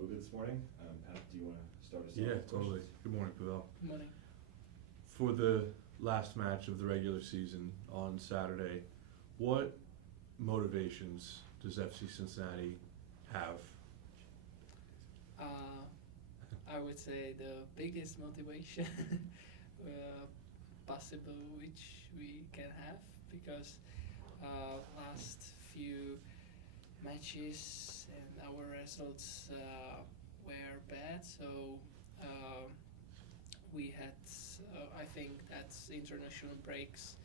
Bucha this morning. Pat, do you want to start us off? Yeah, totally. Good morning, Pavel. Good morning. For the last match of the regular season on Saturday, what motivations does FC Cincinnati have? I would say the biggest motivation possible which we can have, because last few matches and our results were bad, so we had I think that international breaks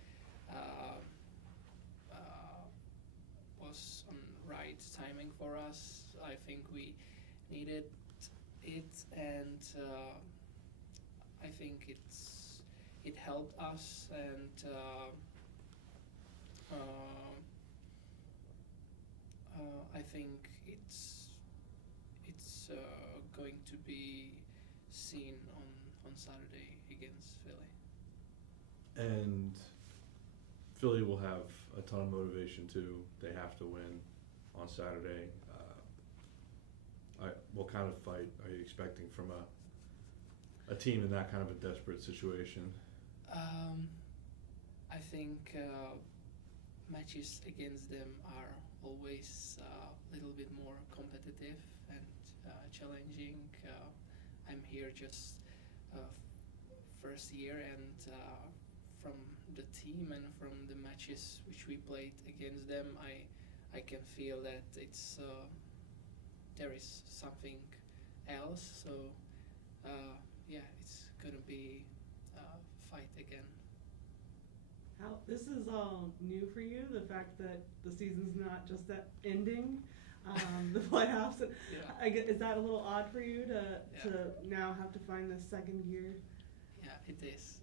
was on right timing for us. I think we needed it, and I think it helped us, and I think it's going to be seen on Saturday against Philly. And Philly will have a ton of motivation too. They have to win on Saturday. What kind of fight are you expecting from a team in that kind of a desperate situation? I think matches against them are always a little bit more competitive and challenging. I'm here just first year, and from the team and from the matches which we played against them, I can feel that it's there is something else. So yeah, it's gonna be a fight again. This is all new for you, the fact that the season's not just that ending, the playoffs. Yeah. Is that a little odd for you to now have to find this second year? Yeah, it is.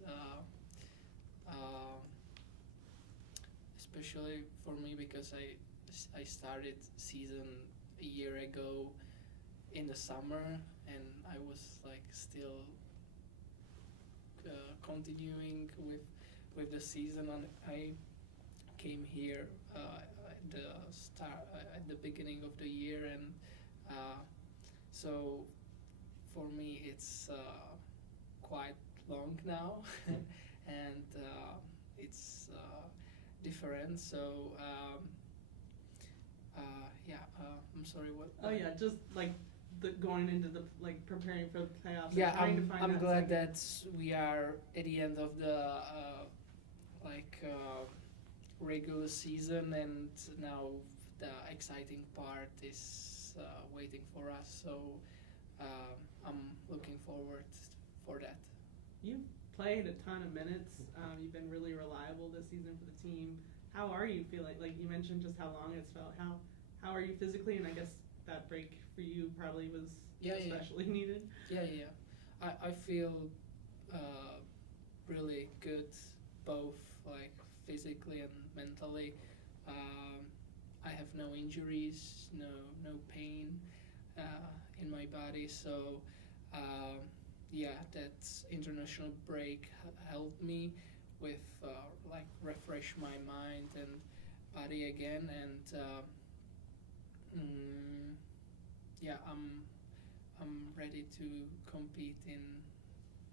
Especially for me, because I started season a year ago in the summer, and I was like still continuing with the season. And I came here at the beginning of the year, and so for me it's quite long now, and it's different. So I'm sorry, what? Oh yeah, just like going into the preparing for the playoffs. Yeah, and trying to find I'm glad second. that we are at the end of the regular season, and now the exciting part is waiting for us. So I'm looking forward for that. You've played a ton of minutes. You've been really reliable this season for the team. How are you feeling? Like you mentioned, just how long it's felt. How are you physically? And I guess that break for you probably was especially needed. Yeah. I feel really good, both like physically and mentally. I have no injuries, no pain in my body. So that international break helped me with refresh my mind and body again, and I'm ready to compete in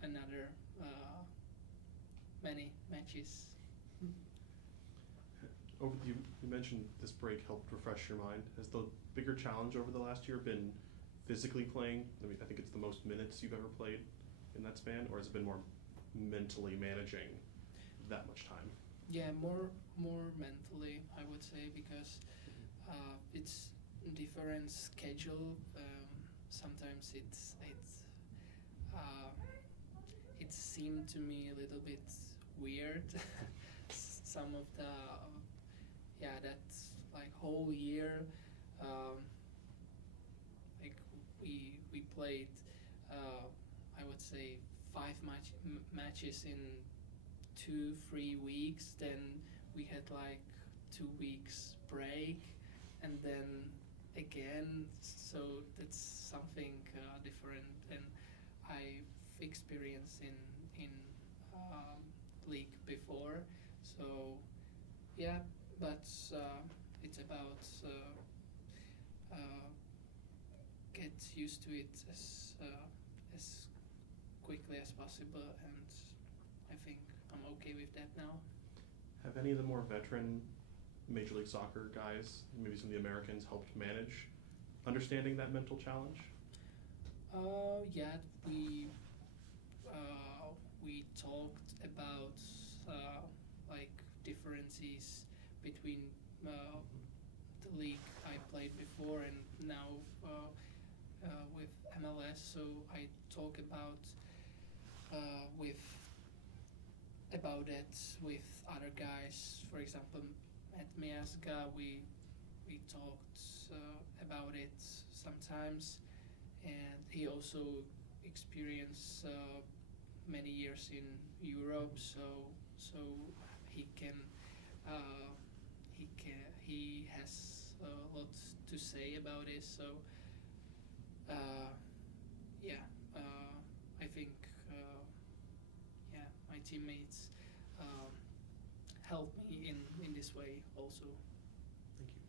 another many matches. You mentioned this break helped refresh your mind. Has the bigger challenge over the last year been physically playing? I mean, I think it's the most minutes you've ever played in that span, or has it been more mentally managing that much time? Yeah, more mentally, I would say, because it's different schedule. Sometimes it seemed to me a little bit weird. Some of the that's like whole year. We played I would say 5 matches in 2-3 weeks. Then we had like 2 weeks break, and then again. So that's something different, and I've experienced in league before. So yeah, but it's about get used to it as quickly as possible, and I think I'm okay with that now. Have any of the more veteran Major League Soccer guys, maybe some of the Americans, helped manage understanding that mental challenge? Yeah, we talked about like differences between the league I played before and now with MLS. So I talk about it with other guys. For example, at Miasga, we talked about it sometimes, and he also experienced many years in Europe, so he has a lot to say about it. So I think my teammates helped me in this way also. Thank you.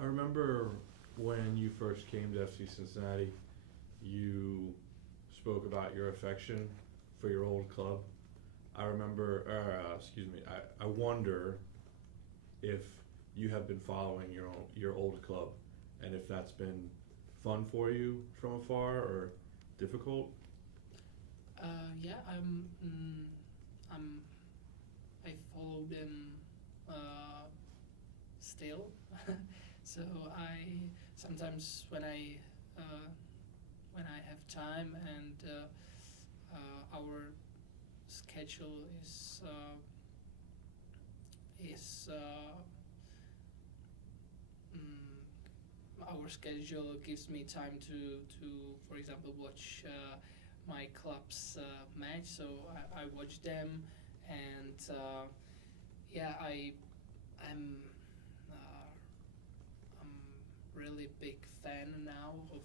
I remember when you first came to FC Cincinnati, you spoke about your affection for your old club. I remember, I wonder if you have been following your old club, and if that's been fun for you from afar or difficult. I follow them still. So I sometimes when I have time and our schedule is our schedule gives me time to for example watch my club's match, so I watch them, and I'm really big fan now of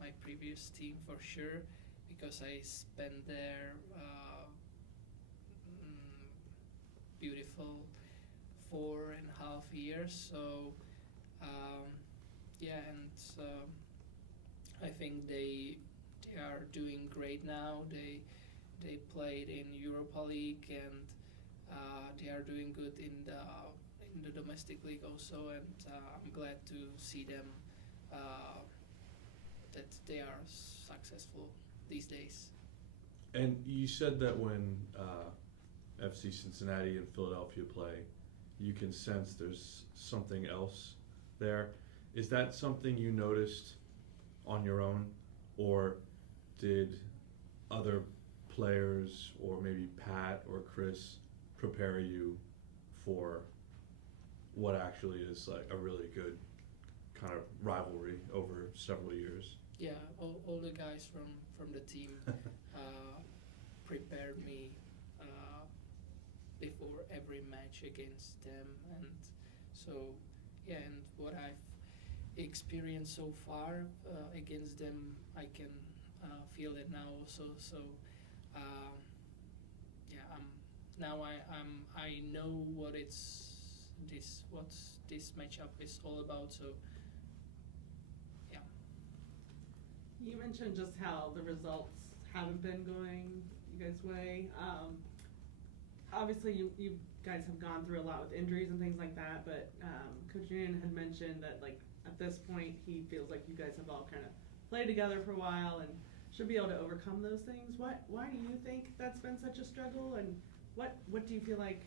my previous team for sure, because I spent there beautiful 4.5 years. So I think they are doing great now. They played in Europa League, and they are doing good in the domestic league also, and I'm glad to see them that they are successful these days. And you said that when FC Cincinnati and Philadelphia play, you can sense there's something else there. Is that something you noticed on your own, or did other players, or maybe Pat or Chris, prepare you for what actually is like a really good kind of rivalry over several years? Yeah, all the guys from the team prepared me before every match against them, and so and what I've experienced so far against them, I can feel it now also. So I know what this matchup is all about. So yeah. You mentioned just how the results haven't been going you guys' way. Obviously, you guys have gone through a lot with injuries and things like that, but Coach Noonan had mentioned that, like, at this point, he feels like you guys have all kind of played together for a while and should be able to overcome those things. Why do you think that's been such a struggle, and what do you feel like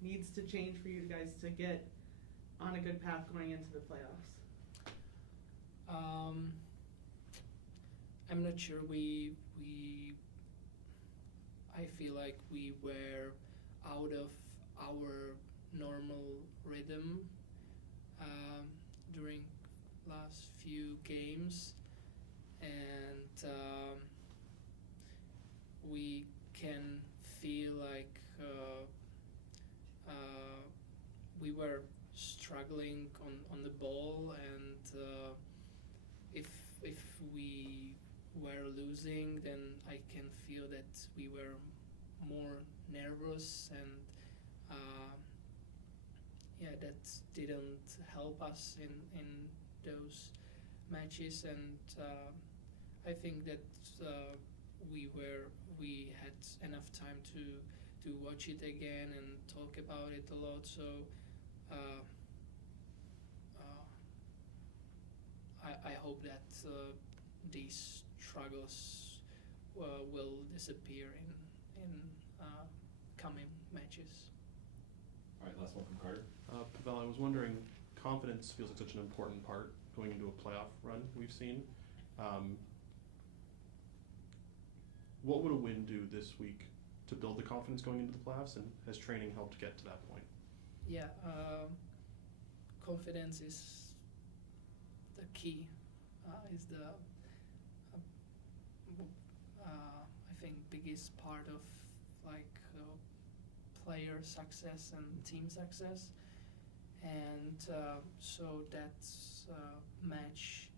needs to change for you guys to get on a good path going into the playoffs? I'm not sure. I feel like we were out of our normal rhythm during last few games, and we can feel like we were struggling on the ball, and if we were losing, then I can feel that we were more nervous, and that didn't help us in those matches, and I think that we had enough time to watch it again and talk about it a lot. So I hope that these struggles will disappear in coming matches. All right, last one from Carter. Pavel, I was wondering, confidence feels like such an important part going into a playoff run we've seen. What would a win do this week to build the confidence going into the playoffs, and has training helped get to that point? Yeah, confidence is the key. Is the I think biggest part of player success and team success, and so that match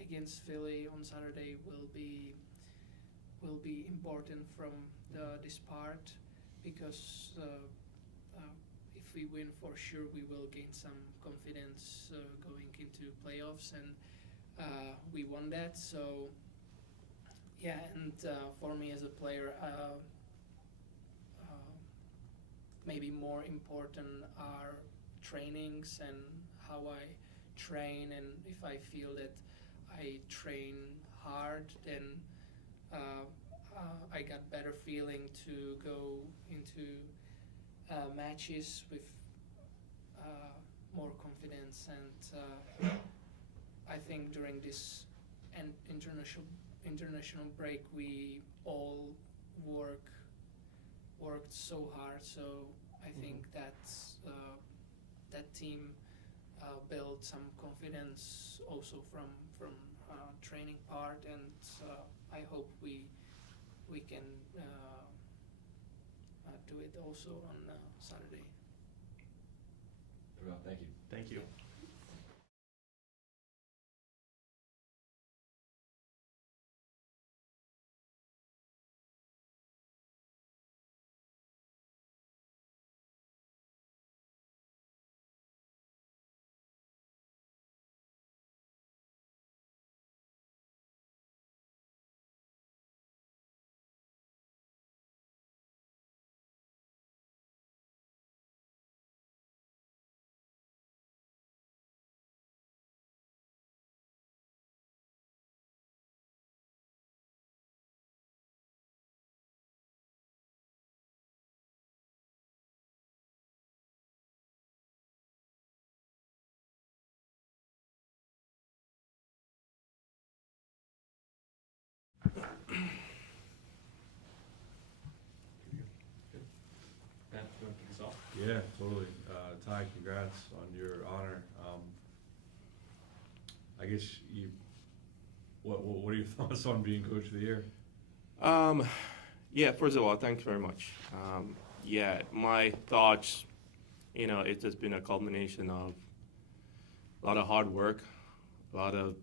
against Philly on Saturday will be important from this part, because if we win, for sure we will gain some confidence going into playoffs, and we won that. So yeah, and for me as a player, maybe more important are trainings and how I train, and if I feel that I train hard, then I got better feeling to go into matches with more confidence, and I think during this international break we all worked so hard, so I think that team built some confidence also from training part, and I hope we can do it also on Saturday. Well, thank you. Thank you. Pat, you want to kick us off? Yeah, totally. Ty, congrats on your honor. I guess what are your thoughts on being Coach of the Year? Yeah, first of all, thanks very much. Yeah, my thoughts, it has been a culmination of a lot of hard work, a lot of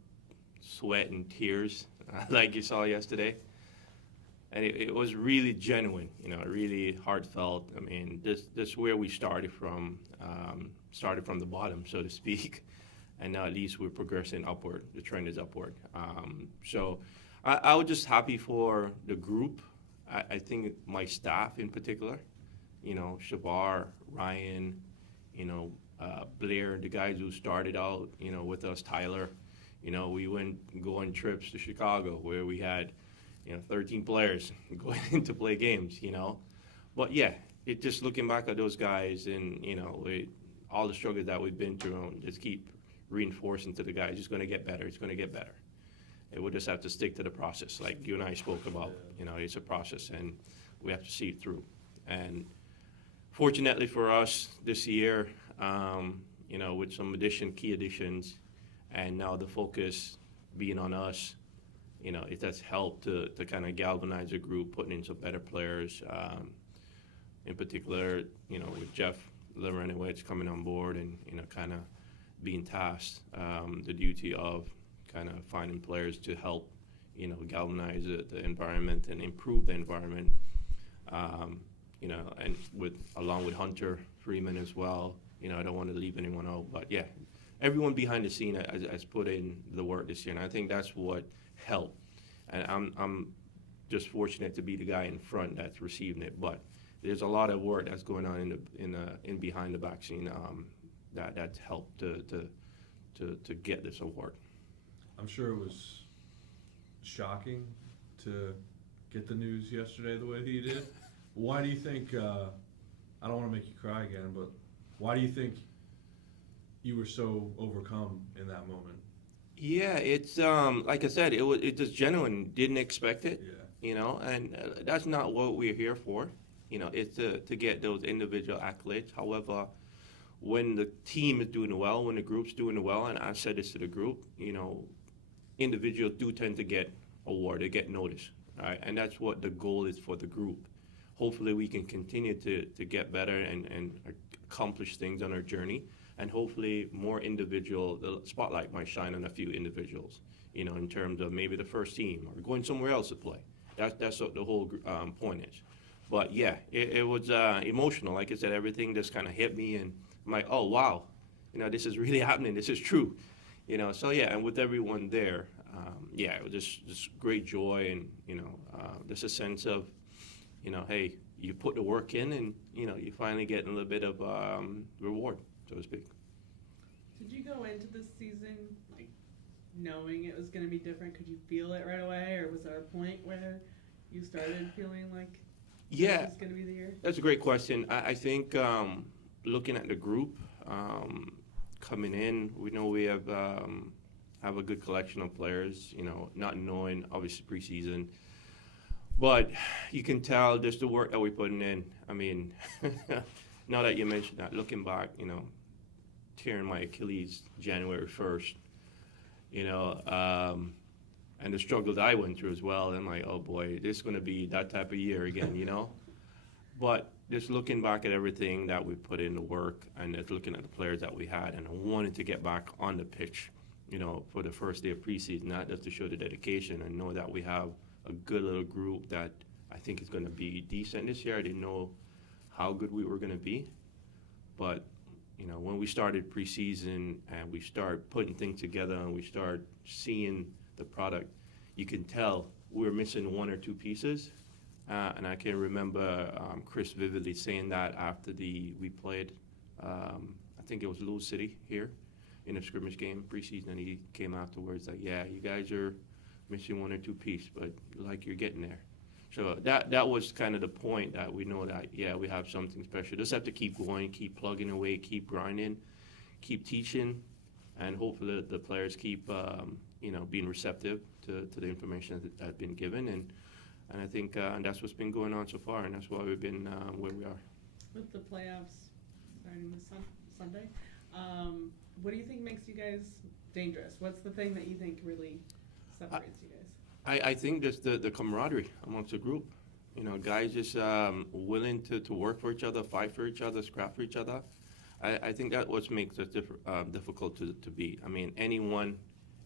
sweat and tears, like you saw yesterday. And it was really genuine, really heartfelt. I mean, this is where we started from the bottom, so to speak. And now at least we're progressing upward. The trend is upward. So I was just happy for the group. I think my staff in particular, Shabar, Ryan, Blair, the guys who started out, with us, Tyler. We went go on trips to Chicago where we had 13 players going in to play games, But yeah, it just looking back at those guys and, all the struggles that we've been through, and just keep reinforcing to the guys, it's going to get better, it's going to get better. And we'll just have to stick to the process, like you and I spoke about. It's a process, and we have to see it through. And fortunately for us this year, with some key additions, and now the focus being on us, it has helped to kind of galvanize the group, putting in some better players. In particular, with Jeff Lemerenowicz coming on board and, kind of being tasked the duty of kind of finding players to help, galvanize the environment and improve the environment. And along with Hunter Freeman as well. I don't want to leave anyone out, but yeah, everyone behind the scene has put in the work this year, and I think that's what helped. And I'm just fortunate to be the guy in front that's receiving it, but there's a lot of work that's going on in behind the back scene that's helped to get this award. I'm sure it was shocking to get the news yesterday the way that you did. Why do you think, I don't want to make you cry again, but why do you think you were so overcome in that moment? Yeah, it's like I said, it was genuine. Didn't expect it, Yeah. you know, and that's not what we're here for. You know, it's to get those individual accolades. However, when the team is doing well, when the group's doing well, and I've said this to the group, you know, individuals do tend to get awarded, get noticed, right? And that's what the goal is for the group. Hopefully we can continue to get better and accomplish things on our journey, and hopefully more the spotlight might shine on a few individuals, you know, in terms of maybe the first team or going somewhere else to play. That's what the whole point is. But yeah, it was emotional. Like I said, everything just kind of hit me, and I'm like, oh wow, you know, this is really happening. This is true, you know. So yeah, and with everyone there, yeah, it was just great joy, and you know, just a sense of, you know, hey, you put the work in, and you know, you finally get a little bit of reward, so to speak. Did you go into this season like knowing it was going to be different? Could you feel it right away, or was there a point where you started feeling like Yeah, this is going to be the year? that's a great question. I think looking at the group coming in, we know we have a good collection of players. You know, not knowing obviously preseason, but you can tell just the work that we're putting in. I mean, now that you mentioned that, looking back, you know, tearing my Achilles January 1st, you know, and the struggle that I went through as well. And I'm like, oh boy, this is going to be that type of year again, you know? But just looking back at everything that we put in the work, and just looking at the players that we had, and wanted to get back on the pitch, you know, for the first day of preseason, not just to show the dedication and know that we have a good little group that I think is going to be decent this year. I didn't know how good we were going to be, but you know, when we started preseason and we start putting things together and we start seeing the product, you can tell we were missing one or two pieces. And I can remember Chris vividly saying that after we played, I think it was Lewis City here in a scrimmage game preseason, and he came afterwards like, yeah, you guys are missing one or two pieces, but like you're getting there. So that was kind of the point that we know that, yeah, we have something special. Just have to keep going, keep plugging away, keep grinding, keep teaching, and hopefully the players keep, you know, being receptive to the information that's been given. And I think and that's what's been going on so far, and that's why we've been where we are. With the playoffs starting this Sunday, what do you think makes you guys dangerous? What's the thing that you think really separates you guys? I think just the camaraderie amongst the group. You know, guys just willing to work for each other, fight for each other, scrap for each other. I think that what makes it difficult to beat. I mean, any one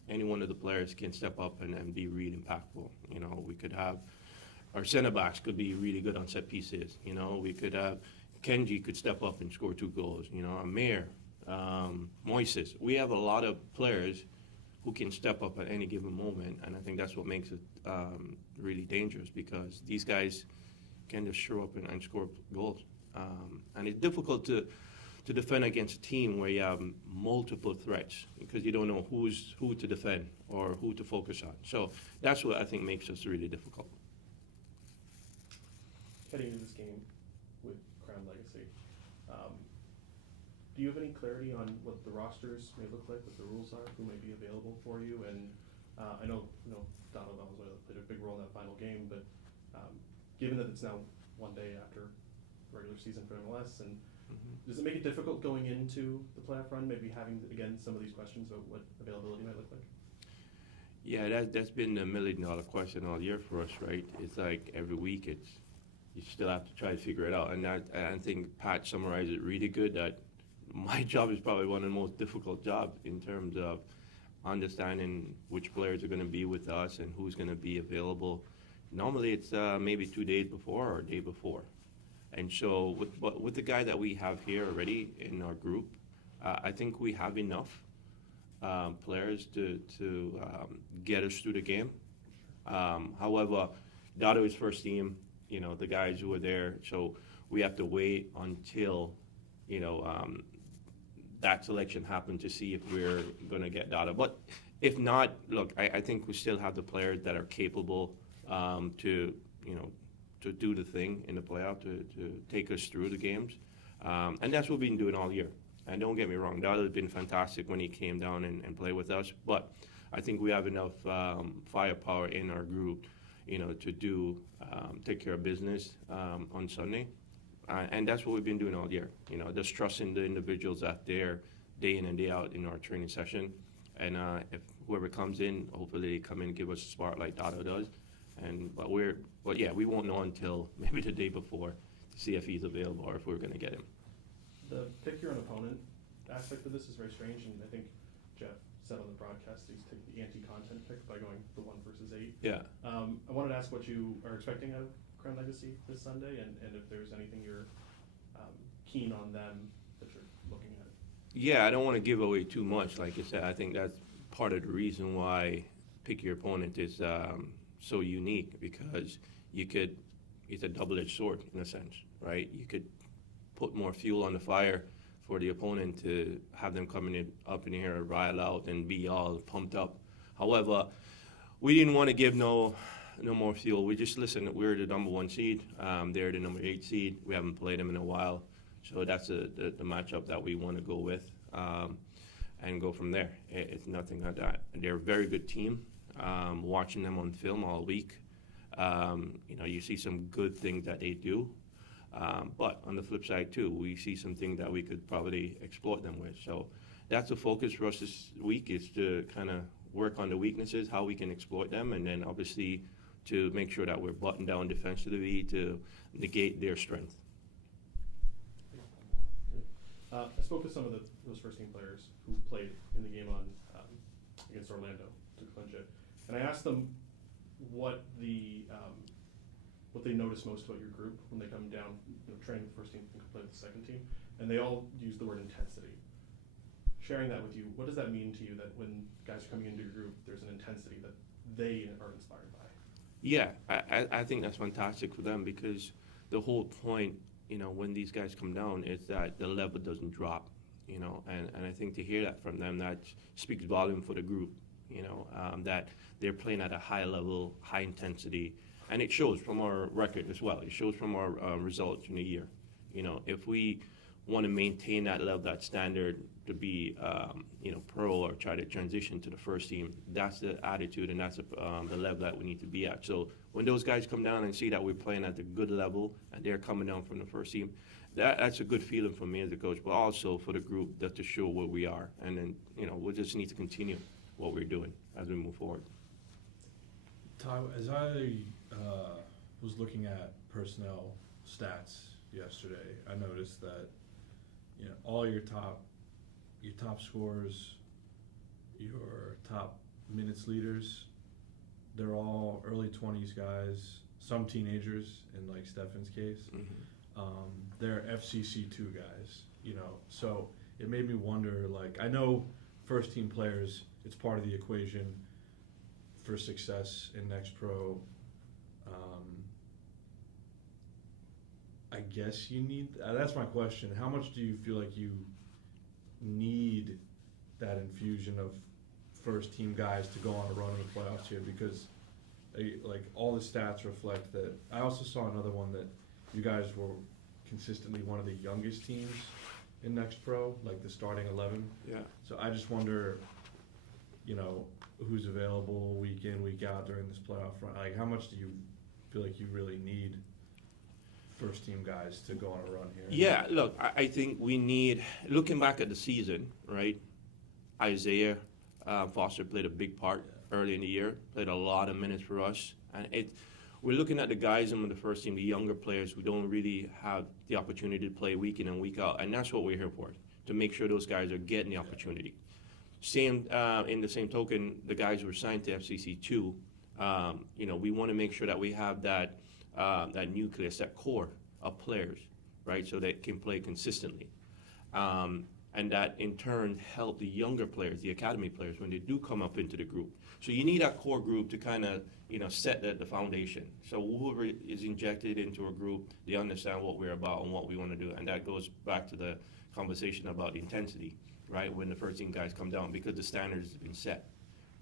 of the players can step up and be really impactful. You know, we could have our center backs could be really good on set pieces. You know, we could have Kenji could step up and score 2 goals. You know, Amir, Moises. We have a lot of players who can step up at any given moment, and I think that's what makes it really dangerous, because these guys can just show up and score goals. And it's difficult to defend against a team where you have multiple threats, because you don't know who to defend or who to focus on. So that's what I think makes us really difficult. Heading into this game with Crown Legacy, do you have any clarity on what the rosters may look like, what the rules are, who may be available for you? And I know, Donald Valenzuela played a big role in that final game, but given that it's now one day after regular season for MLS, and does it make it difficult going into the playoff run, maybe having, again, some of these questions about what availability might look like? Yeah, that's been the $1 million question all year for us, right? It's like every week you still have to try to figure it out. And I think Pat summarized it really good, that my job is probably one of the most difficult jobs in terms of understanding which players are going to be with us and who's going to be available. Normally it's maybe 2 days before or a day before. And so with the guy that we have here already in our group, I think we have enough players to get us through the game. However, Dado is first team, the guys who are there, so we have to wait until, that selection happens to see if we're going to get Dado. But if not, look, I think we still have the players that are capable to do the thing in the playoff, to take us through the games. And that's what we've been doing all year. And don't get me wrong, Dado has been fantastic when he came down and played with us. But I think we have enough firepower in our group, to take care of business on Sunday. And that's what we've been doing all year, just trusting the individuals out there day in and day out in our training session. And if whoever comes in, hopefully they come in and give us a spark like Dado does. But we won't know until maybe the day before to see if he's available or if we're going to get him. The pick your own opponent aspect of this is very strange, and I think Jeff said on the broadcast he's taking the anti-content pick by going the 1 versus 8. Yeah. I wanted to ask what you are expecting out of Crown Legacy this Sunday, and if there's anything you're keen on them that you're looking at. Yeah, I don't want to give away too much. Like I said, I think that's part of the reason why pick your opponent is so unique, because it's a double-edged sword in a sense, right? You could put more fuel on the fire for the opponent to have them coming up in here, rile out, and be all pumped up. However, we didn't want to give no more fuel. We just listen. We're the number 1 seed. They're the number 8 seed. We haven't played them in a while, so that's the matchup that we want to go with, and go from there. It's nothing like that. They're a very good team. Watching them on film all week, you see some good things that they do. But on the flip side too, we see something that we could probably exploit them with. So that's the focus for us this week, is to kind of work on the weaknesses, how we can exploit them, and then obviously to make sure that we're buttoned down defensively to negate their strength. I spoke with some of those first team players who played in the game on against Orlando to clinch it, and I asked them what they notice most about your group when they come down, training with the first team and play with the second team, and they all use the word intensity. Sharing that with you, what does that mean to you, that when guys are coming into your group, there's an intensity that they are inspired by? Yeah, I think that's fantastic for them, because the whole point, when these guys come down, is that the level doesn't drop, and I think to hear that from them, that speaks volume for the group, that they're playing at a high level, high intensity, and it shows from our record as well. It shows from our results in the year. If we want to maintain that level, that standard to be, pro or try to transition to the first team, that's the attitude and that's the level that we need to be at. So when those guys come down and see that we're playing at a good level and they're coming down from the first team, that's a good feeling for me as a coach, but also for the group, that to show where we are. And then, we'll just need to continue what we're doing as we move forward. Ty, as I was looking at personnel stats yesterday, I noticed that all your top scorers, your top minutes leaders, they're all early 20s guys, some teenagers in like Stefan's case. Mm-hmm. They're FCC 2 guys, so it made me wonder, like, I know first team players, it's part of the equation for success in Next Pro. I guess you need, that's my question. How much do you feel like you need that infusion of first team guys to go on a run in the playoffs here? Because like all the stats reflect that. I also saw another one that you guys were consistently one of the youngest teams in Next Pro, like the starting 11. Yeah. So I just wonder, who's available week in, week out during this playoff run. Like, how much do you feel like you really need first team guys to go on a run here? Yeah, look, I think we need, looking back at the season, right? Isaiah Foster played a big part early in the year, played a lot of minutes for us. And we're looking at the guys in the first team, the younger players who don't really have the opportunity to play week in and week out. And that's what we're here for, to make sure those guys are getting the opportunity. Same, in the same token, the guys who are signed to FCC 2, we want to make sure that we have that nucleus, that core of players, right, so they can play consistently. And and that in turn help the younger players, the academy players, when they do come up into the group. So you need that core group to kind of, set the foundation. So whoever is injected into a group, they understand what we're about and what we want to do. And that goes back to the conversation about the intensity, right? When the first team guys come down, because the standards have been set,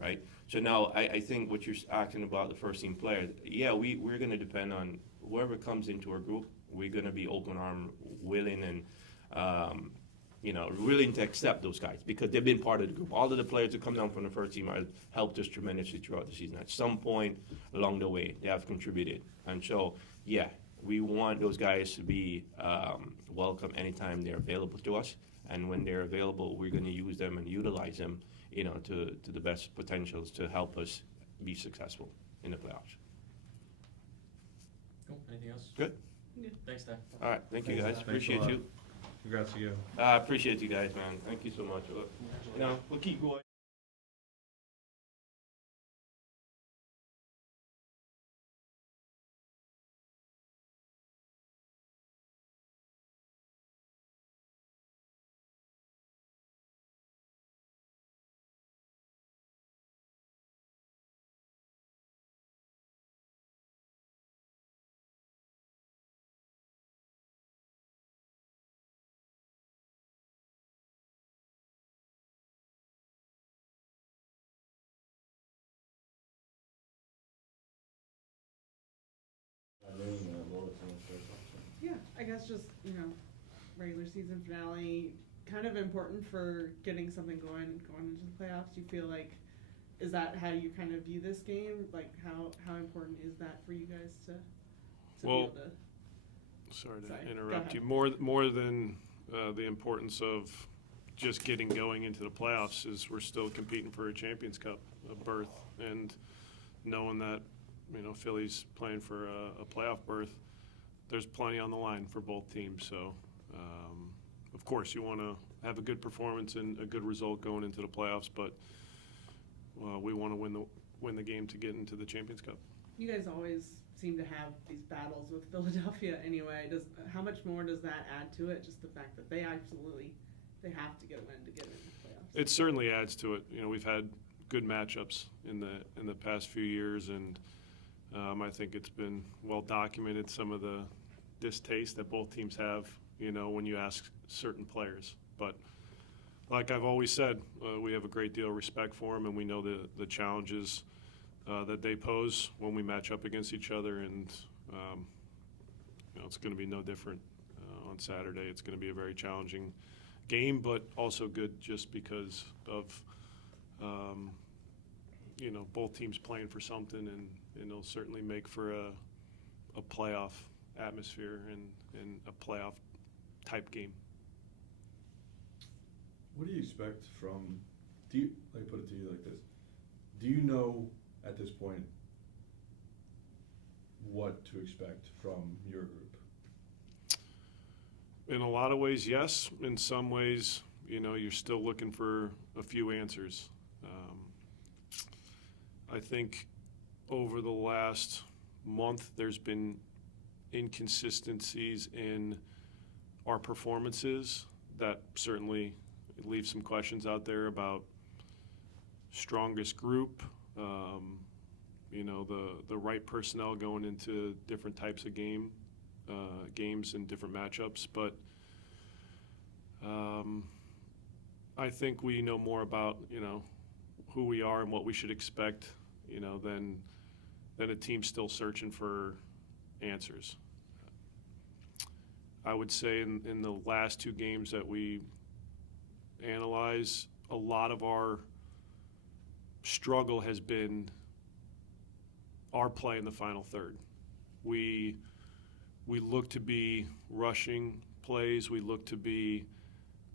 right? So now I think what you're asking about the first team players, yeah, we're going to depend on whoever comes into our group. We're going to be open arm, willing, and willing to accept those guys because they've been part of the group. All of the players who come down from the first team have helped us tremendously throughout the season. At some point along the way, they have contributed. And so, yeah, we want those guys to be welcome anytime they're available to us. And when they're available, we're going to use them and utilize them, to the best potentials to help us be successful in the playoffs. Cool. Anything else? Good. Yeah. Thanks, Dan. All right. Thank you, guys. Thanks a Appreciate lot. you. Congrats again. I appreciate you guys, man. Thank you so much. We'll keep going. Yeah, I guess just, regular season finale, kind of important for getting something going into the playoffs. Do you feel like, is that how you kind of view this game? Like, how important is that for you guys to Well, be able to? Sorry to Sorry, interrupt go you. More than the importance of just getting going into the playoffs is we're still competing for a Champions Cup berth, and knowing that Philly's playing for a playoff berth, there's plenty on the line for both teams. So, of course, you want to have a good performance and a good result going into the playoffs, but we want to win the game to get into the Champions Cup. You guys always seem to have these battles with Philadelphia anyway. How much more does that add to it? Just the fact that they have to get a win to get into the playoffs. It certainly adds to it. We've had good matchups in the past few years, and I think it's been well documented some of the distaste that both teams have, when you ask certain players. But like I've always said, we have a great deal of respect for them, and we know the challenges that they pose when we match up against each other, and it's going to be no different on Saturday. It's going to be a very challenging game, but also good just because of both teams playing for something, and it'll certainly make for a playoff atmosphere and a playoff type game. What do you expect from? Let me put it to you like this: do you know at this point what to expect from your group? In a lot of ways, yes. In some ways, you're still looking for a few answers. I think over the last month, there's been inconsistencies in our performances that certainly leave some questions out there about strongest group, the right personnel going into different types of games and different matchups. But I think we know more about, who we are and what we should expect, than a team still searching for answers. I would say in the last two games that we analyze, a lot of our struggle has been our play in the final third. We look to be rushing plays. We look to be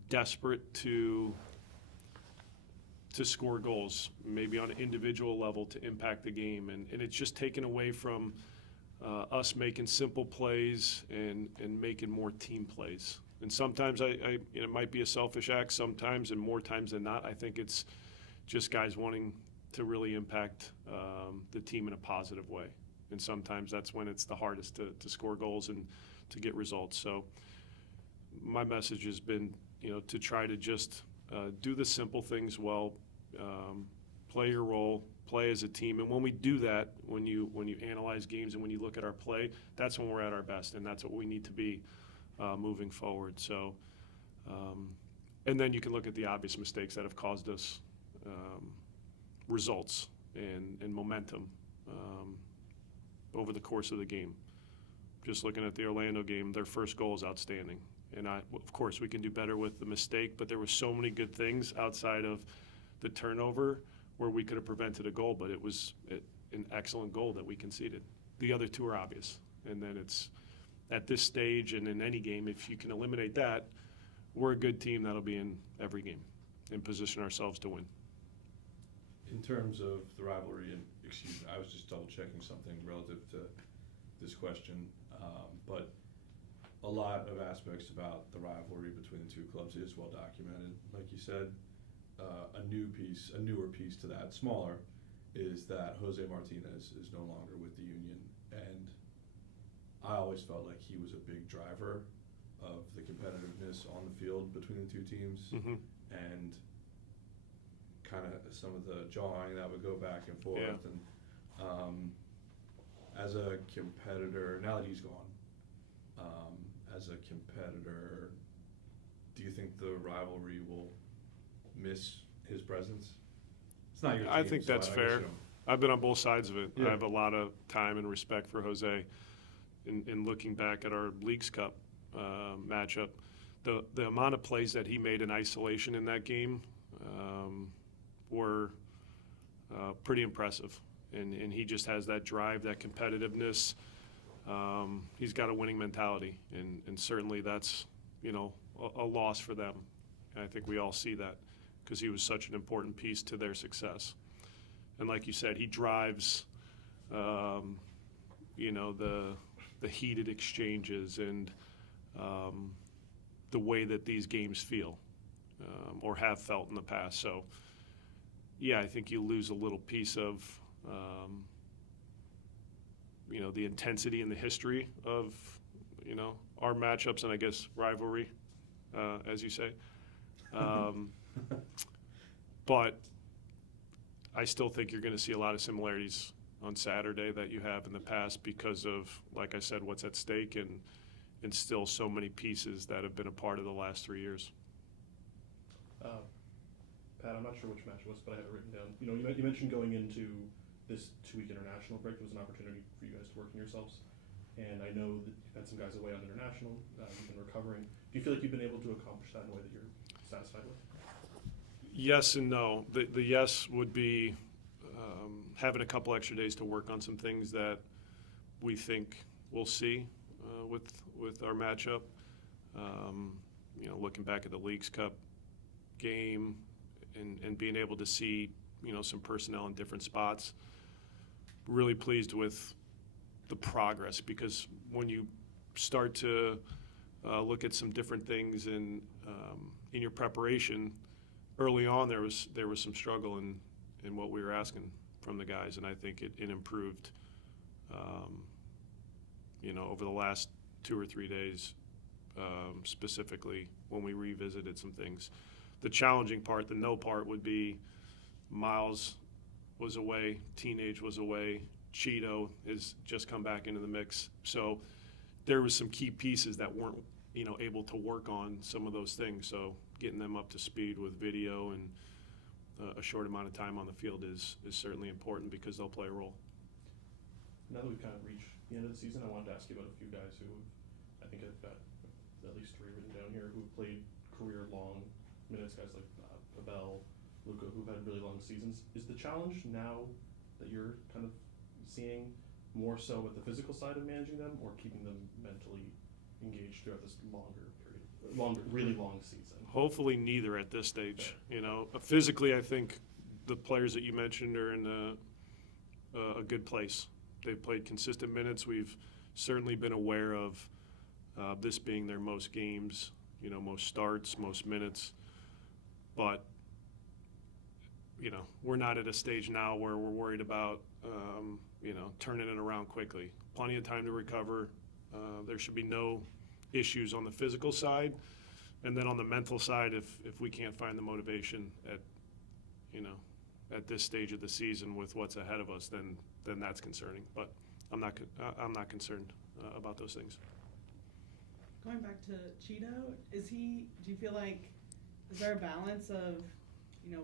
desperate to score goals, maybe on an individual level to impact the game. And it's just taken away from us making simple plays and making more team plays. And sometimes it might be a selfish act sometimes, and more times than not, I think it's just guys wanting to really impact the team in a positive way. And sometimes that's when it's the hardest to score goals and to get results. So my message has been to try to just do the simple things well, play your role, play as a team. And when we do that, when you analyze games and when you look at our play, that's when we're at our best, and that's what we need to be moving forward. So, and then you can look at the obvious mistakes that have caused us results and momentum over the course of the game. Just looking at the Orlando game, their first goal is outstanding. And of course, we can do better with the mistake, but there were so many good things outside of the turnover where we could have prevented a goal, but it was an excellent goal that we conceded. The other two are obvious. And then it's at this stage and in any game, if you can eliminate that, we're a good team that'll be in every game and position ourselves to win. In terms of the rivalry, and excuse me, I was just double checking something relative to this question, but a lot of aspects about the rivalry between the two clubs is well documented. Like you said, a newer piece to that, smaller, is that Jose Martinez is no longer with the Union, and I always felt like he was a big driver of the competitiveness on the field between the two teams, and kind of some of the jawing that would go back and forth. Yeah. And as a competitor, now that he's gone, as a competitor, do you think the rivalry will miss his presence? It's not your team, I think so that's I fair. assume. I've been on both sides of it. Yeah. I have a lot of time and respect for Jose. In looking back at our Leagues Cup matchup, the amount of plays that he made in isolation in that game were pretty impressive. And he just has that drive, that competitiveness. He's got a winning mentality, and certainly that's, a loss for them. And I think we all see that because he was such an important piece to their success. And like you said, he drives, the heated exchanges and the way that these games feel or have felt in the past. So, yeah, I think you lose a little piece of the intensity and the history of, our matchups and I guess rivalry, as you say. But I still think you're going to see a lot of similarities on Saturday that you have in the past because of, like I said, what's at stake and still so many pieces that have been a part of the last 3 years. Pat, I'm not sure which match it was, but I have it written down. You mentioned going into this 2-week international break, there was an opportunity for you guys to work on yourselves. And I know that you've had some guys away on international, you've been recovering. Do you feel like you've been able to accomplish that in a way that you're satisfied with? Yes and no. The yes would be having a couple extra days to work on some things that we think we'll see with our matchup. Looking back at the Leagues Cup game and being able to see, some personnel in different spots. Really pleased with the progress because when you start to look at some different things in your preparation, early on there was some struggle in what we were asking from the guys, and I think it improved over the last 2 or 3 days, specifically when we revisited some things. The challenging part, the no part, would be Miles was away, Teenage was away, Cheeto has just come back into the mix. So there was some key pieces that weren't, able to work on some of those things. So getting them up to speed with video and a short amount of time on the field is certainly important because they'll play a role. Now that we've kind of reached the end of the season, I wanted to ask you about a few guys who I think I've got at least 3 written down here who played career-long minutes, guys like Pavel, Bucha, who've had really long seasons. Is the challenge now that you're kind of seeing more so with the physical side of managing them or keeping them mentally engaged throughout this really long season? Hopefully neither at this stage. Physically, I think the players that you mentioned are in a good place. They've played consistent minutes. We've certainly been aware of this being their most games, most starts, most minutes. But, we're not at a stage now where we're worried about, turning it around quickly. Plenty of time to recover. There should be no issues on the physical side. And then on the mental side, if we can't find the motivation at this stage of the season with what's ahead of us, then that's concerning. But I'm not concerned about those things. Going back to Cheeto, do you feel like, is there a balance of,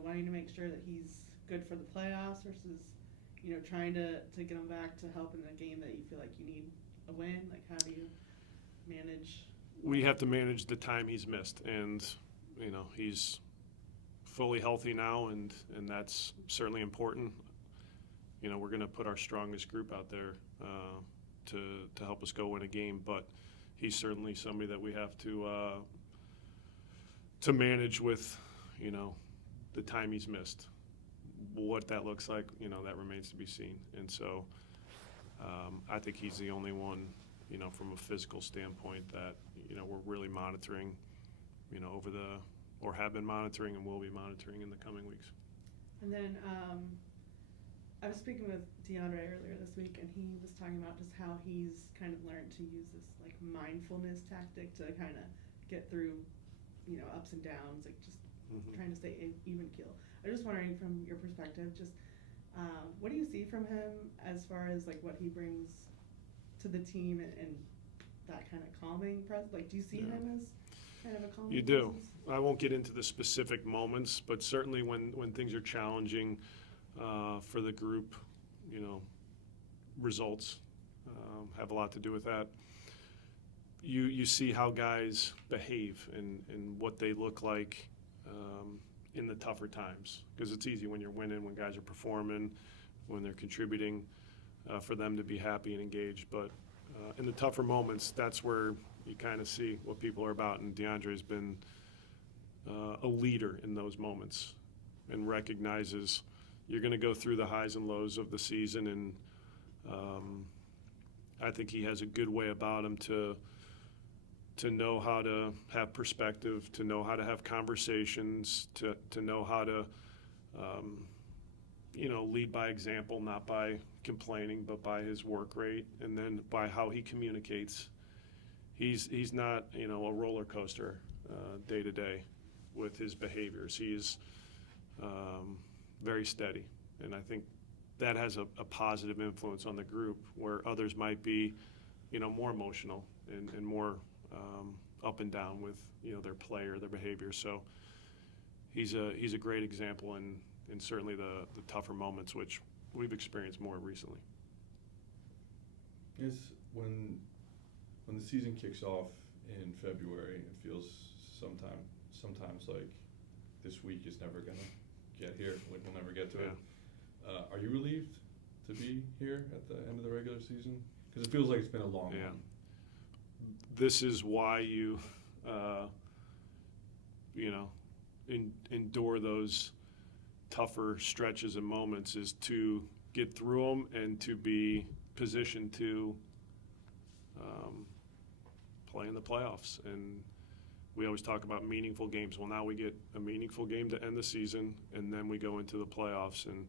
wanting to make sure that he's good for the playoffs versus, trying to get him back to help in a game that you feel like you need a win? Like, how do you manage? We have to manage the time he's missed, and he's fully healthy now, and that's certainly important. We're going to put our strongest group out there to help us go win a game, but he's certainly somebody that we have to manage with the time he's missed. What that looks like, that remains to be seen. And so I think he's the only one, from a physical standpoint that, we're really monitoring, or have been monitoring and will be monitoring in the coming weeks. And then I was speaking with DeAndre earlier this week, and he was talking about just how he's kind of learned to use this like mindfulness tactic to kind of get through, ups and downs, like just trying to stay even keel. I'm just wondering, from your perspective, just what do you see from him as far as like what he brings to the team and that kind of calming presence? Like, do you see him as kind of a calming You do. presence? I won't get into the specific moments, but certainly when things are challenging for the group, results have a lot to do with that. You see how guys behave and what they look like in the tougher times, because it's easy when you're winning, when guys are performing, when they're contributing, for them to be happy and engaged. But in the tougher moments, that's where you kind of see what people are about, and DeAndre's been a leader in those moments and recognizes you're going to go through the highs and lows of the season, and I think he has a good way about him to know how to have perspective, to know how to have conversations, to know how to lead by example, not by complaining, but by his work rate, and then by how he communicates. He's not a roller coaster day to day with his behaviors. He's very steady, and I think that has a positive influence on the group, where others might be more emotional and more up and down with their play or their behavior. So he's a great example in certainly the tougher moments, which we've experienced more recently. Is when the season kicks off in February, it feels sometimes like this week is never gonna get here. We'll never get to it. Are you relieved to be here at the end of the regular season? Because it feels like it's been a long one. This is why you endure those tougher stretches and moments, is to get through them and to be positioned to play in the playoffs. And we always talk about meaningful games. Well, now we get a meaningful game to end the season, and then we go into the playoffs. And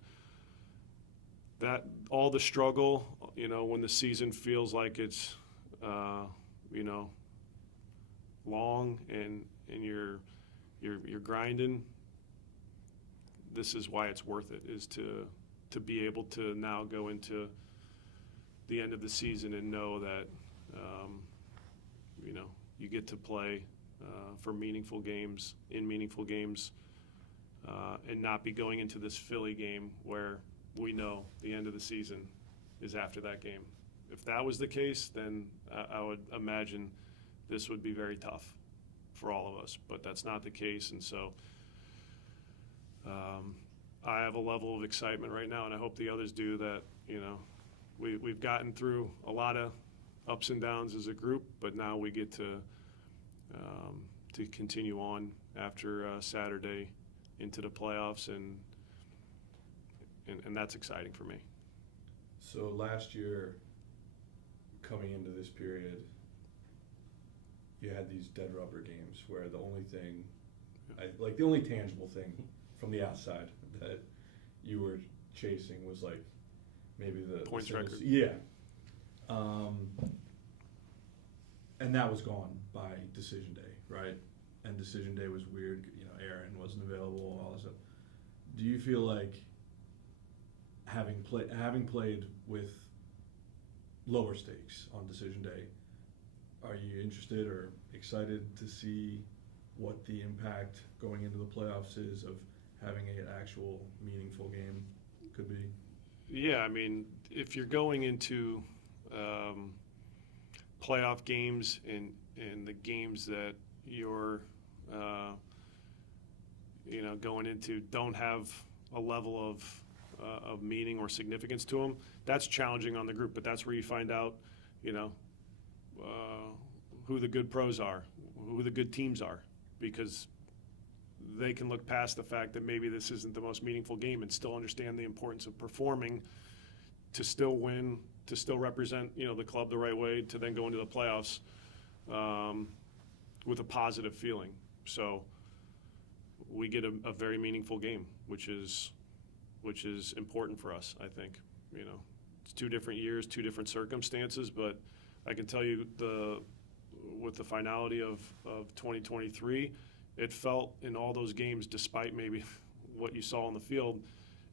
that, all the struggle, when the season feels like it's long and you're grinding, this is why it's worth it, is to be able to now go into the end of the season and know that you get to play for meaningful games, in meaningful games, and not be going into this Philly game where we know the end of the season is after that game. If that was the case, then I would imagine this would be very tough for all of us, but that's not the case. And so I have a level of excitement right now, and I hope the others do, that we've gotten through a lot of ups and downs as a group, but now we get to continue on after Saturday into the playoffs, and that's exciting for me. So last year, coming into this period, you had these dead rubber games where the only thing, the only tangible thing from the outside that you were chasing was like maybe the points record. Yeah. And that was gone by decision day, right? and decision day was weird, Aaron wasn't available and all this stuff. Do you feel like having played with lower stakes on decision day, are you interested or excited to see what the impact going into the playoffs is of having an actual meaningful game could be? Yeah, I mean, if you're going into playoff games and the games that you're going into don't have a level of meaning or significance to them, that's challenging on the group. But that's where you find out, who the good pros are, who the good teams are, because they can look past the fact that maybe this isn't the most meaningful game and still understand the importance of performing to still win, to still represent, the club the right way, to then go into the playoffs with a positive feeling. So we get a very meaningful game, which is important for us, I think. It's 2 different years, 2 different circumstances, but I can tell you with the finality of 2023, it felt in all those games, despite maybe what you saw on the field,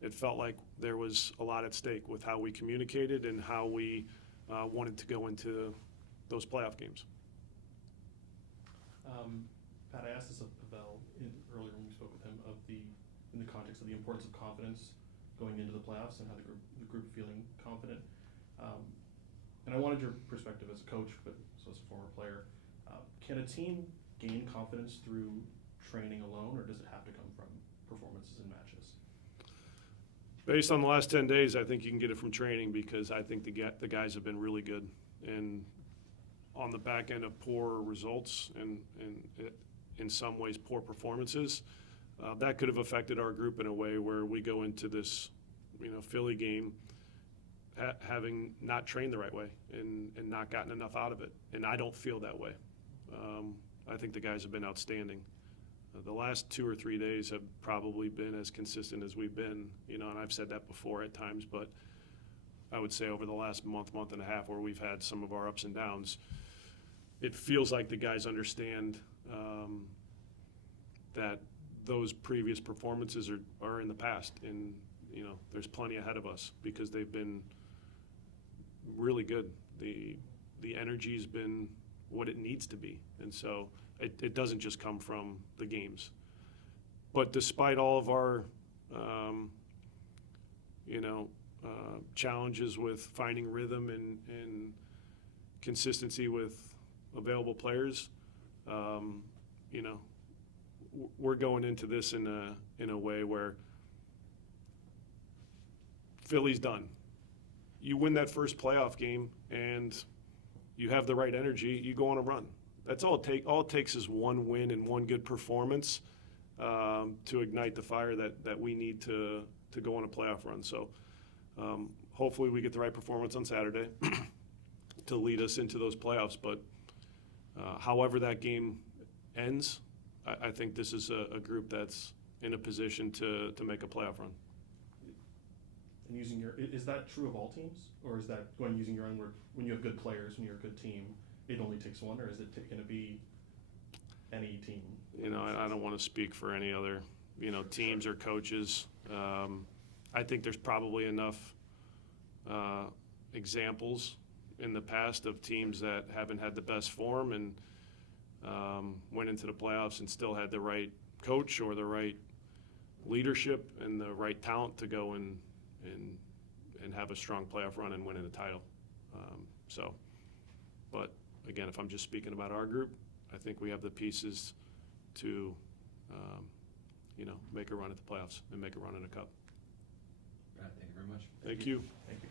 it felt like there was a lot at stake with how we communicated and how we wanted to go into those playoff games. Pat, I asked this of Pavel earlier when we spoke with him in the context of the importance of confidence going into the playoffs and how the group feeling confident. And I wanted your perspective as a coach, but also as a former player. Can a team gain confidence through training alone, or does it have to come from performances in matches? Based on the last 10 days, I think you can get it from training, because I think the guys have been really good. And on the back end of poor results and in some ways poor performances, that could have affected our group in a way where we go into this Philly game having not trained the right way and not gotten enough out of it. And I don't feel that way. I think the guys have been outstanding. The last 2 or 3 days have probably been as consistent as we've been, and I've said that before at times, but I would say over the last month and a half, where we've had some of our ups and downs, it feels like the guys understand that those previous performances are in the past, and there's plenty ahead of us because they've been really good. The energy's been what it needs to be, and so it doesn't just come from the games. But despite all of our challenges with finding rhythm and consistency with available players, we're going into this in a way where Philly's done. You win that first playoff game and you have the right energy, you go on a run. That's all it takes is one win and one good performance to ignite the fire that we need to go on a playoff run. So hopefully we get the right performance on Saturday to lead us into those playoffs. But however that game ends, I think this is a group that's in a position to make a playoff run. And is that true of all teams, or is that using your own word, when you have good players, when you're a good team, it only takes one, or is it going to be any team? I don't want to speak for any other, teams or coaches. I think there's probably enough examples in the past of teams that haven't had the best form and went into the playoffs and still had the right coach or the right leadership and the right talent to go and have a strong playoff run and win in a title. But again, if I'm just speaking about our group, I think we have the pieces to, make a run at the playoffs and make a run in a cup. Brad, thank you very much. Thank you. Thank you.